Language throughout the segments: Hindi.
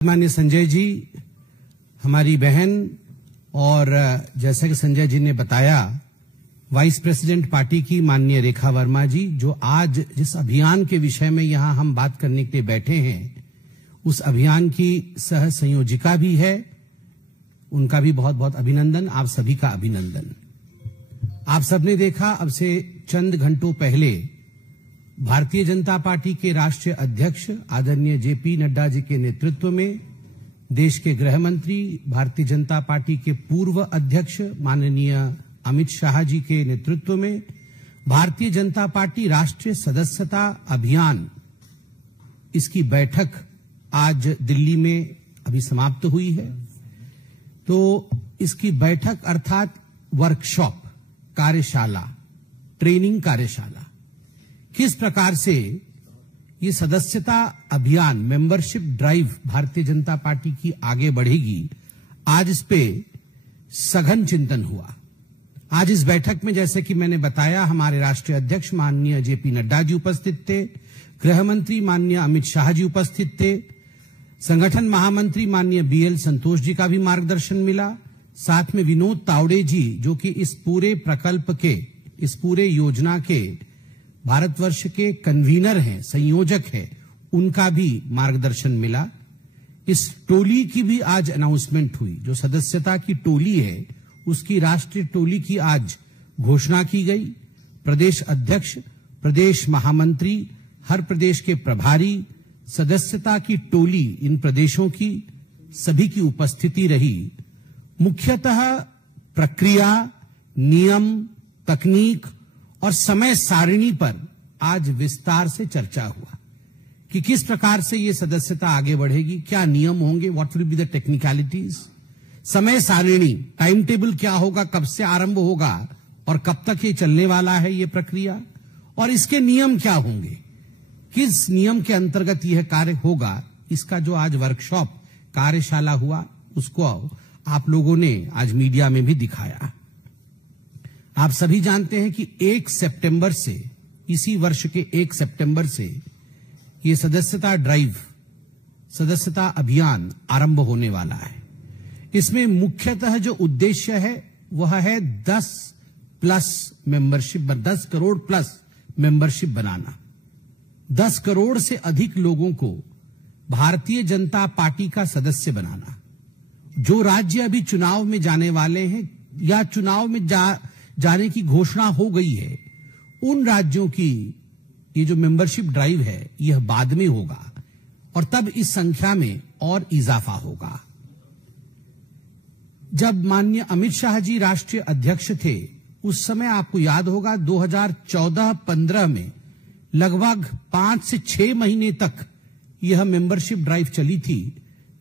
माननीय संजय जी, हमारी बहन, और जैसा कि संजय जी ने बताया, वाइस प्रेसिडेंट पार्टी की माननीय रेखा वर्मा जी, जो आज जिस अभियान के विषय में यहां हम बात करने के लिए बैठे हैं, उस अभियान की सह संयोजिका भी है। उनका भी बहुत बहुत अभिनंदन, आप सभी का अभिनंदन। आप सबने देखा, अब से चंद घंटों पहले भारतीय जनता पार्टी के राष्ट्रीय अध्यक्ष आदरणीय जेपी नड्डा जी के नेतृत्व में, देश के गृह मंत्री, भारतीय जनता पार्टी के पूर्व अध्यक्ष माननीय अमित शाह जी के नेतृत्व में भारतीय जनता पार्टी राष्ट्रीय सदस्यता अभियान, इसकी बैठक आज दिल्ली में अभी समाप्त हुई है। तो इसकी बैठक अर्थात वर्कशॉप, कार्यशाला, ट्रेनिंग कार्यशाला, किस प्रकार से ये सदस्यता अभियान, membership drive Bharatiya Janata party की आगे बढ़ेगी, आज इस पे सघन चिंतन हुआ। आज इस बैठक में, जैसे कि मैंने बताया, हमारे राष्ट्रीय अध्यक्ष माननीय जेपी नड्डा जी उपस्थित थे, गृह मंत्री माननीय अमित शाह जी उपस्थित थे, संगठन महामंत्री माननीय बीएल संतोष जी का भी मार्गदर्शन मिला, साथ में विनोद तावड़े जी, जो कि इस पूरे प्रकल्प के, इस पूरे योजना के भारतवर्ष के कन्वीनर हैं, संयोजक हैं, उनका भी मार्गदर्शन मिला। इस टोली की भी आज अनाउंसमेंट हुई, जो सदस्यता की टोली है, उसकी राष्ट्रीय टोली की आज घोषणा की गई। प्रदेश अध्यक्ष, प्रदेश महामंत्री, हर प्रदेश के प्रभारी, सदस्यता की टोली, इन प्रदेशों की सभी की उपस्थिति रही। मुख्यतः प्रक्रिया, नियम, तकनीक और समय सारिणी पर आज विस्तार से चर्चा हुआ कि किस प्रकार से ये सदस्यता आगे बढ़ेगी, क्या नियम होंगे, what will be the technicalities, समय सारिणी, टाइम टेबल क्या होगा, कब से आरंभ होगा और कब तक ये चलने वाला है ये प्रक्रिया, और इसके नियम क्या होंगे, किस नियम के अंतर्गत यह कार्य होगा। इसका जो आज वर्कशॉप, कार्यशाला हुआ, उसको आप लोगों ने आज मीडिया में भी दिखाया। आप सभी जानते हैं कि 1 सितंबर से, इसी वर्ष के 1 सितंबर से ये सदस्यता ड्राइव, सदस्यता अभियान आरंभ होने वाला है। इसमें मुख्यतः जो उद्देश्य है वह है 10 करोड़ प्लस मेंबरशिप बनाना, 10 करोड़ से अधिक लोगों को भारतीय जनता पार्टी का सदस्य बनाना। जो राज्य अभी चुनाव में जाने वाले हैं या चुनाव में जाने की घोषणा हो गई है, उन राज्यों की ये जो मेंबरशिप ड्राइव है, यह बाद में होगा और तब इस संख्या में और इजाफा होगा। जब माननीय अमित शाह जी राष्ट्रीय अध्यक्ष थे, उस समय आपको याद होगा 2014-15 में लगभग 5 से 6 महीने तक यह मेंबरशिप ड्राइव चली थी,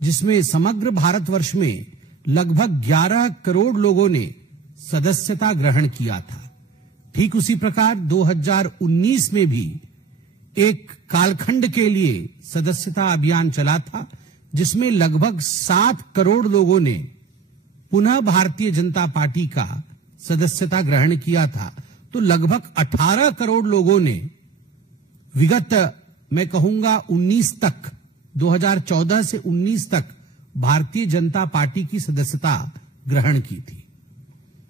जिसमें समग्र भारतवर्ष में लगभग 11 करोड़ लोगों ने सदस्यता ग्रहण किया था। ठीक उसी प्रकार 2019 में भी एक कालखंड के लिए सदस्यता अभियान चला था, जिसमें लगभग 7 करोड़ लोगों ने पुनः भारतीय जनता पार्टी का सदस्यता ग्रहण किया था। तो लगभग 18 करोड़ लोगों ने विगत, मैं कहूंगा 19 तक, 2014 से 19 तक भारतीय जनता पार्टी की सदस्यता ग्रहण की थी।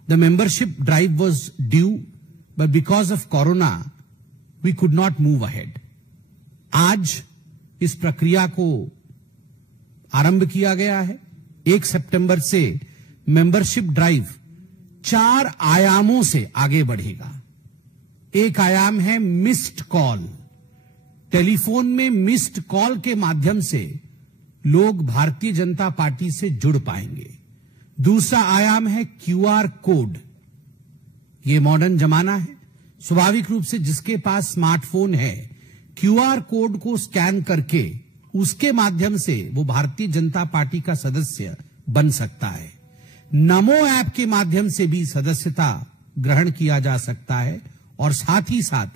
The membership drive was due, but because of Corona, we could not move ahead. आज इस प्रक्रिया को आरंभ किया गया है। 1 सितंबर से मेंबरशिप ड्राइव 4 आयामों से आगे बढ़ेगा। एक आयाम है मिस्ड कॉल, टेलीफोन में मिस्ड कॉल के माध्यम से लोग भारतीय जनता पार्टी से जुड़ पाएंगे। दूसरा आयाम है क्यूआर कोड। ये मॉडर्न जमाना है, स्वाभाविक रूप से जिसके पास स्मार्टफोन है, क्यूआर कोड को स्कैन करके उसके माध्यम से वो भारतीय जनता पार्टी का सदस्य बन सकता है। नमो ऐप के माध्यम से भी सदस्यता ग्रहण किया जा सकता है और साथ ही साथ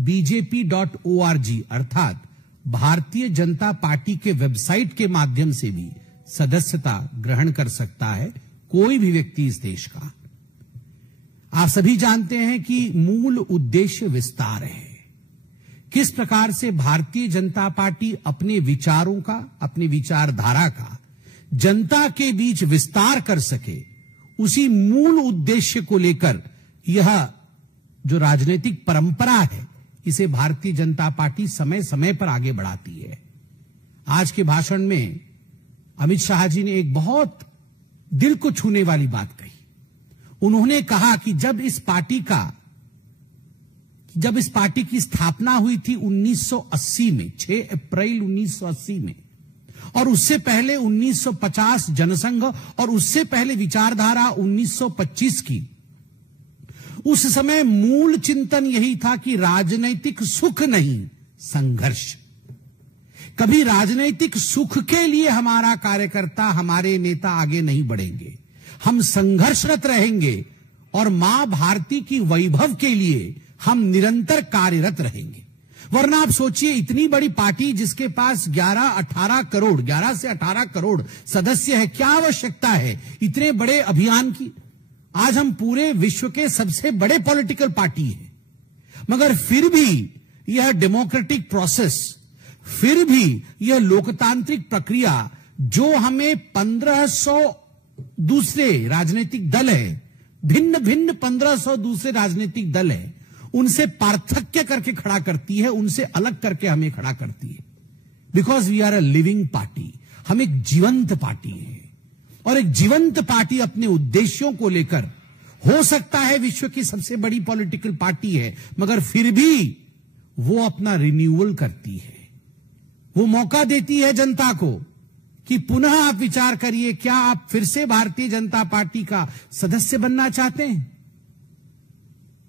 bjp.org अर्थात भारतीय जनता पार्टी के वेबसाइट के माध्यम से भी सदस्यता ग्रहण कर सकता है कोई भी व्यक्ति इस देश का। आप सभी जानते हैं कि मूल उद्देश्य विस्तार है। किस प्रकार से भारतीय जनता पार्टी अपने विचारों का, अपनी विचारधारा का जनता के बीच विस्तार कर सके, उसी मूल उद्देश्य को लेकर यह जो राजनीतिक परंपरा है, इसे भारतीय जनता पार्टी समय समय पर आगे बढ़ाती है। आज के भाषण में अमित शाह जी ने एक बहुत दिल को छूने वाली बात कही। उन्होंने कहा कि जब इस पार्टी की स्थापना हुई थी 1980 में, 6 अप्रैल 1980 में, और उससे पहले 1950 जनसंघ और उससे पहले विचारधारा 1925 की, उस समय मूल चिंतन यही था कि राजनैतिक सुख नहीं, संघर्ष। कभी राजनैतिक सुख के लिए हमारा कार्यकर्ता, हमारे नेता आगे नहीं बढ़ेंगे, हम संघर्षरत रहेंगे और मां भारती की वैभव के लिए हम निरंतर कार्यरत रहेंगे। वरना आप सोचिए, इतनी बड़ी पार्टी जिसके पास 11 से 18 करोड़ सदस्य है, क्या आवश्यकता है इतने बड़े अभियान की। आज हम पूरे विश्व के सबसे बड़े पॉलिटिकल पार्टी हैं, मगर फिर भी यह डेमोक्रेटिक प्रोसेस, फिर भी यह लोकतांत्रिक प्रक्रिया जो हमें 1500 दूसरे राजनीतिक दल है, भिन्न भिन्न 1500 दूसरे राजनीतिक दल है, उनसे पार्थक्य करके खड़ा करती है, उनसे अलग करके हमें खड़ा करती है। Because we are a living party, हम एक जीवंत पार्टी है, और एक जीवंत पार्टी अपने उद्देश्यों को लेकर हो सकता है विश्व की सबसे बड़ी पॉलिटिकल पार्टी है, मगर फिर भी वो अपना रिन्यूअल करती है। वो मौका देती है जनता को कि पुनः आप विचार करिए, क्या आप फिर से भारतीय जनता पार्टी का सदस्य बनना चाहते हैं?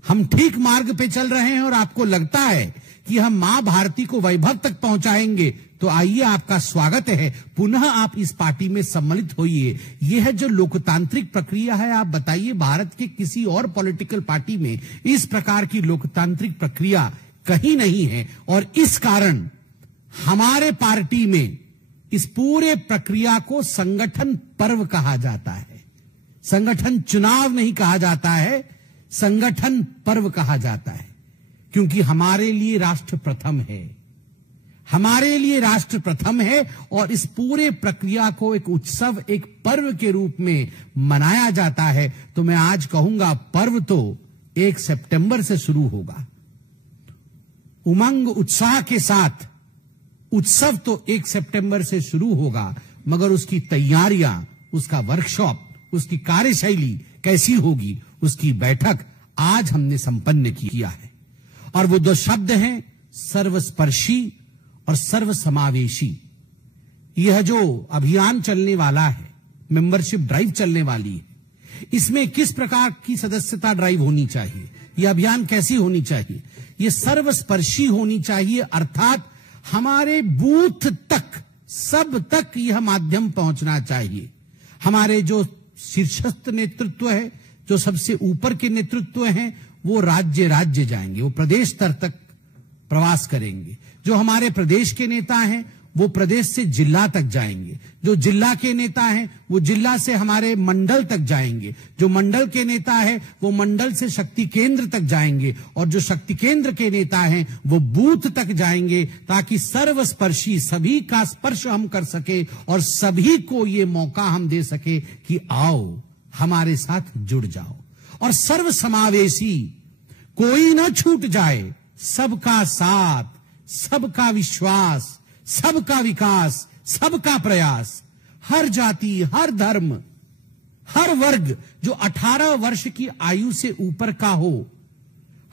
हम ठीक मार्ग पे चल रहे हैं और आपको लगता है कि हम मां भारती को वैभव तक पहुंचाएंगे, तो आइए, आपका स्वागत है, पुनः आप इस पार्टी में सम्मिलित होइए। यह जो लोकतांत्रिक प्रक्रिया है, आप बताइए भारत के किसी और पॉलिटिकल पार्टी में इस प्रकार की लोकतांत्रिक प्रक्रिया कहीं नहीं है। और इस कारण हमारे पार्टी में इस पूरे प्रक्रिया को संगठन पर्व कहा जाता है। संगठन चुनाव नहीं कहा जाता है, संगठन पर्व कहा जाता है, क्योंकि हमारे लिए राष्ट्र प्रथम है, हमारे लिए राष्ट्र प्रथम है। और इस पूरे प्रक्रिया को एक उत्सव, एक पर्व के रूप में मनाया जाता है। तो मैं आज कहूंगा, पर्व तो 1 सितंबर से शुरू होगा, उमंग उत्साह के साथ उत्सव तो 1 सितंबर से शुरू होगा, मगर उसकी तैयारियां, उसका वर्कशॉप, उसकी कार्यशैली कैसी होगी, उसकी बैठक आज हमने संपन्न किया है। और वो 2 शब्द हैं, सर्वस्पर्शी और सर्वसमावेशी। यह जो अभियान चलने वाला है, मेंबरशिप ड्राइव चलने वाली है, इसमें किस प्रकार की सदस्यता ड्राइव होनी चाहिए, यह अभियान कैसी होनी चाहिए? यह सर्वस्पर्शी होनी चाहिए, अर्थात हमारे बूथ तक, सब तक यह माध्यम पहुंचना चाहिए। हमारे जो शीर्षस्थ नेतृत्व है, जो सबसे ऊपर के नेतृत्व हैं, वो राज्य राज्य जाएंगे, वो प्रदेश स्तर तक प्रवास करेंगे। जो हमारे प्रदेश के नेता हैं, वो प्रदेश से जिला तक जाएंगे। जो जिला के नेता हैं, वो जिला से हमारे मंडल तक जाएंगे। जो मंडल के नेता है, वो मंडल से शक्ति केंद्र तक जाएंगे। और जो शक्ति केंद्र के नेता हैं, वो बूथ तक जाएंगे, ताकि सर्वस्पर्शी, सभी का स्पर्श हम कर सके और सभी को ये मौका हम दे सके कि आओ, हमारे साथ जुड़ जाओ। और सर्वसमावेशी, कोई ना छूट जाए, सबका साथ, सबका विश्वास, सबका विकास, सबका प्रयास, हर जाति, हर धर्म, हर वर्ग जो 18 वर्ष की आयु से ऊपर का हो,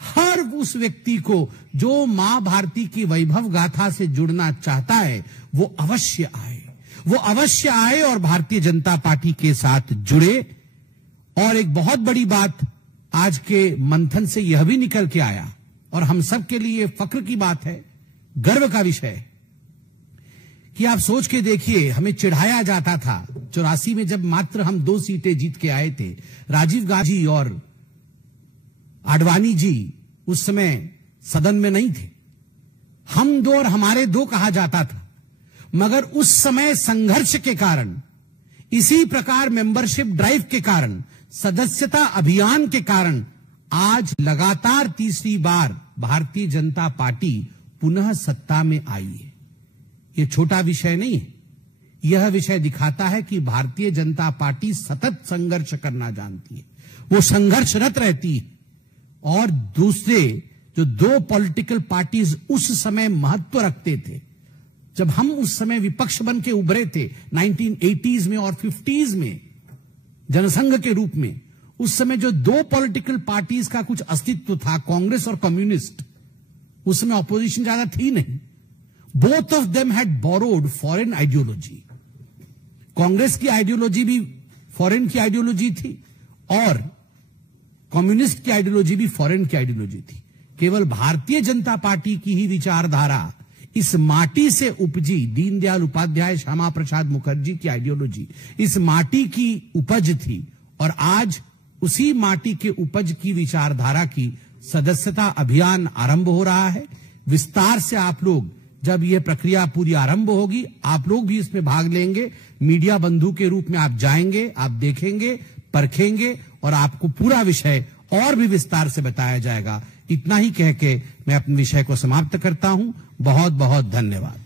हर उस व्यक्ति को जो मां भारती की वैभव गाथा से जुड़ना चाहता है, वो अवश्य आए, वो अवश्य आए और भारतीय जनता पार्टी के साथ जुड़े। और एक बहुत बड़ी बात आज के मंथन से यह भी निकल के आया, और हम सब के लिए फक्र की बात है, गर्व का विषय है, कि आप सोच के देखिए, हमें चिढ़ाया जाता था 84 में, जब मात्र हम 2 सीटें जीत के आए थे। राजीव गांधी और आडवाणी जी उस समय सदन में नहीं थे, हम 2 और हमारे 2 कहा जाता था। मगर उस समय संघर्ष के कारण, इसी प्रकार मेंबरशिप ड्राइव के कारण, सदस्यता अभियान के कारण आज लगातार तीसरी बार भारतीय जनता पार्टी पुनः सत्ता में आई है। यह छोटा विषय नहीं है। यह विषय दिखाता है कि भारतीय जनता पार्टी सतत संघर्ष करना जानती है, वो संघर्षरत रहती है। और दूसरे जो दो पॉलिटिकल पार्टीज उस समय महत्व रखते थे, जब हम उस समय विपक्ष बन के उभरे थे 1980s में और 50s में जनसंघ के रूप में, उस समय जो दो पॉलिटिकल पार्टीज का कुछ अस्तित्व था, कांग्रेस और कम्युनिस्ट, उस समय ऑपोजिशन ज्यादा थी नहीं। Both of them had borrowed foreign ideology. Congress की आइडियोलॉजी भी फॉरेन की आइडियोलॉजी थी और कम्युनिस्ट की आइडियोलॉजी भी फॉरेन की आइडियोलॉजी थी। केवल भारतीय जनता पार्टी की ही विचारधारा इस माटी से उपजी, दीनदयाल उपाध्याय, श्यामा प्रसाद मुखर्जी की आइडियोलॉजी इस माटी की उपज थी। और आज उसी माटी के उपज की विचारधारा की सदस्यता अभियान आरंभ हो रहा है। विस्तार से आप लोग, जब यह प्रक्रिया पूरी आरंभ होगी, आप लोग भी इसमें भाग लेंगे। मीडिया बंधु के रूप में आप जाएंगे, आप देखेंगे, परखेंगे और आपको पूरा विषय और भी विस्तार से बताया जाएगा। इतना ही कह के मैं अपने विषय को समाप्त करता हूं। बहुत बहुत धन्यवाद।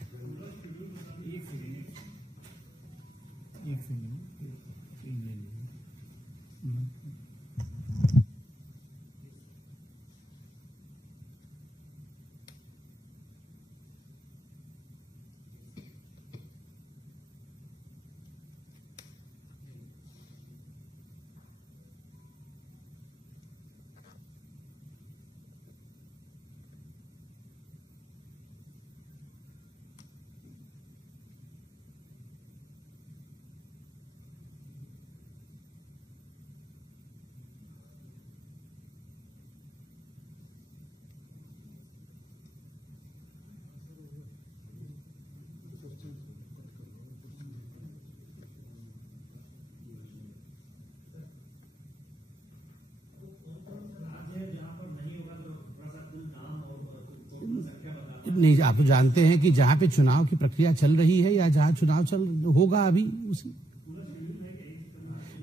नहीं, आप तो जानते हैं कि जहां पे चुनाव की प्रक्रिया चल रही है या जहां चुनाव होगा अभी उसी।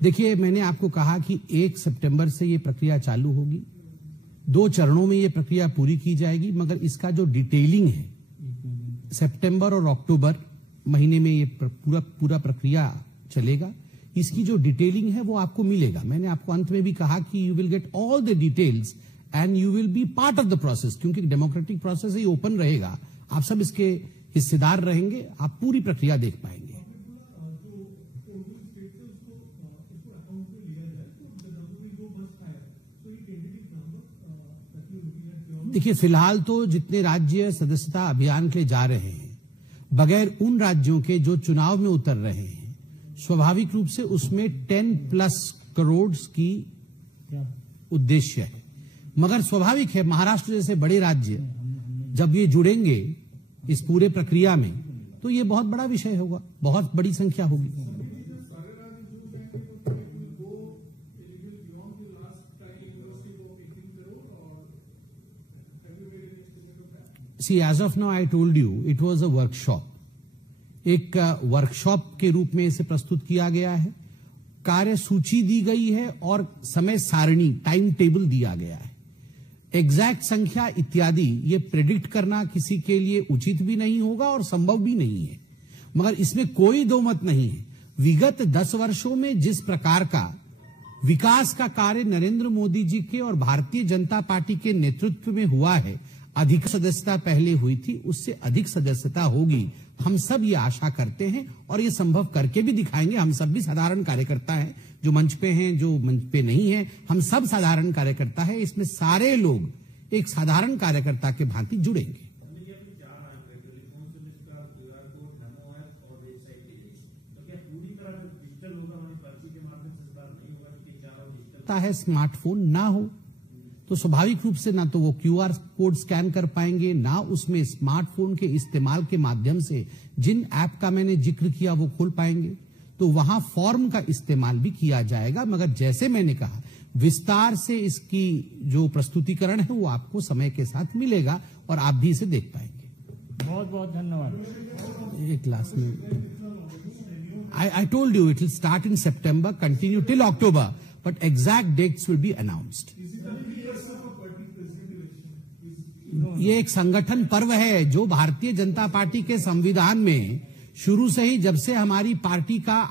देखिए, मैंने आपको कहा कि 1 सितंबर से ये प्रक्रिया चालू होगी। 2 चरणों में ये प्रक्रिया पूरी की जाएगी, मगर इसका जो डिटेलिंग है, सितंबर और अक्टूबर महीने में ये पूरा प्रक्रिया चलेगा। इसकी जो डिटेलिंग है वो आपको मिलेगा। मैंने आपको अंत में भी कहा कि you will get all the details and you will be part of the process, क्योंकि डेमोक्रेटिक प्रोसेस ही ओपन रहेगा। आप सब इसके हिस्सेदार रहेंगे, आप पूरी प्रक्रिया देख पाएंगे। देखिए, फिलहाल तो जितने राज्य सदस्यता अभियान के लिए जा रहे हैं, बगैर उन राज्यों के जो चुनाव में उतर रहे हैं, स्वाभाविक रूप से उसमें 10+ करोड़ की उद्देश्य है। मगर स्वाभाविक है, महाराष्ट्र जैसे बड़े राज्य जब ये जुड़ेंगे इस पूरे प्रक्रिया में, तो ये बहुत बड़ा विषय होगा, बहुत बड़ी संख्या होगी। See, as of now, I told you, it was a workshop. एक वर्कशॉप के रूप में इसे प्रस्तुत किया गया है। कार्य सूची दी गई है और समय सारणी, टाइम टेबल दिया गया है। एग्जैक्ट संख्या इत्यादि ये प्रेडिक्ट करना किसी के लिए उचित भी नहीं होगा और संभव भी नहीं है। मगर इसमें कोई दो मत नहीं है, विगत 10 वर्षों में जिस प्रकार का विकास का कार्य नरेंद्र मोदी जी के और भारतीय जनता पार्टी के नेतृत्व में हुआ है, अधिक सदस्यता पहले हुई थी, उससे अधिक सदस्यता होगी। हम सब ये आशा करते हैं और ये संभव करके भी दिखाएंगे। हम सब भी साधारण कार्यकर्ता हैं, जो मंच पे हैं, जो मंच पे नहीं है, हम सब साधारण कार्यकर्ता हैं। इसमें सारे लोग एक साधारण कार्यकर्ता के भांति जुड़ेंगे। है स्मार्टफोन ना हो तो स्वाभाविक रूप से ना तो वो QR कोड स्कैन कर पाएंगे, ना उसमें स्मार्टफोन के इस्तेमाल के माध्यम से जिन ऐप का मैंने जिक्र किया वो खोल पाएंगे। तो वहां फॉर्म का इस्तेमाल भी किया जाएगा। मगर जैसे मैंने कहा, विस्तार से इसकी जो प्रस्तुतिकरण है वो आपको समय के साथ मिलेगा और आप भी इसे देख पाएंगे। बहुत बहुत धन्यवाद। एक लास्ट में, I told you it will start in September, continue till October, but exact dates will be announced. ये एक संगठन पर्व है जो भारतीय जनता पार्टी के संविधान में शुरू से ही, जब से हमारी पार्टी का